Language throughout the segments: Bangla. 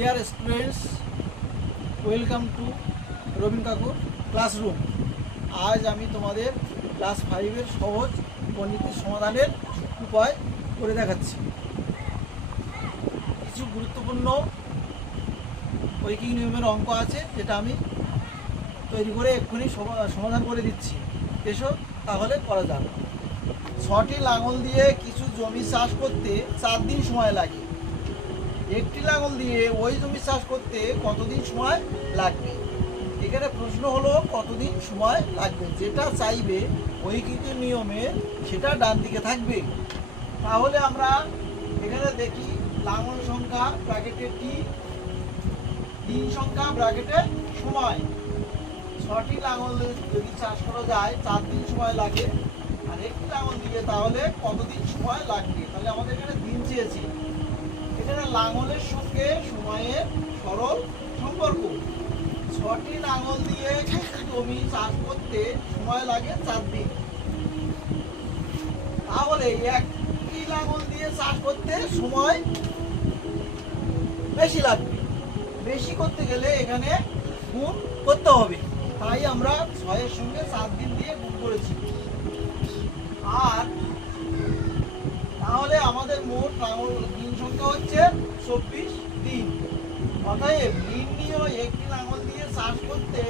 Deer students, welcome to Rabin কাকুর ক্লাসরুম। আজ আমি তোমাদের ক্লাস 5-এর সহজ গণিতের সমাধানের উপায় করে দেখাচ্ছি। কিছু গুরুত্বপূর্ণ ঐকিক নিয়মের অঙ্ক আছে, যেটা আমি তৈরি করে এক্ষুনি সমাধান করে দিচ্ছি। এসো তাহলে করা যাবে। 6টি লাঙল দিয়ে কিছু জমি চাষ করতে 4 দিন সময় লাগে। একটি লাঙল দিয়ে ওই জমি চাষ করতে কতদিন সময় লাগবে? এখানে প্রশ্ন হলো কতদিন সময় লাগবে, যেটা চাইবে ঐকিক নিয়মে সেটা ডান দিকে থাকবে। তাহলে আমরা এখানে দেখি লাঙল সংখ্যা ব্র্যাকেটে টি, দিন সংখ্যা ব্র্যাকেটে সময়। 6টি লাঙল যদি চাষ করা যায় 4 দিন সময় লাগে, আর একটি লাঙল দিয়ে তাহলে কতদিন সময় লাগবে? তাহলে আমাদের এখানে দিন চেয়েছি, এখানে লাঙলের সঙ্গে সময়ের সরল সম্পর্ক। 6টি লাঙল দিয়ে জমি চাষ করতে সময় লাগে 4 দিন। তাহলে একটি লাঙল দিয়ে চাষ করতে সময় বেশি লাগবে। বেশি করতে গেলে এখানে গুণ করতে হবে, তাই আমরা 6-এর সঙ্গে 4 দিন দিয়ে গুণ করেছি। আর তাহলে আমাদের মোট দিন সংখ্যা হচ্ছে 24 দিন। অতএব নির্ণীয় একটি লাঙল দিয়ে চাষ করতে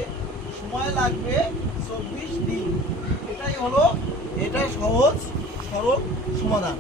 সময় লাগবে 24 দিন। এটাই হলো সহজ সরল সমাধান।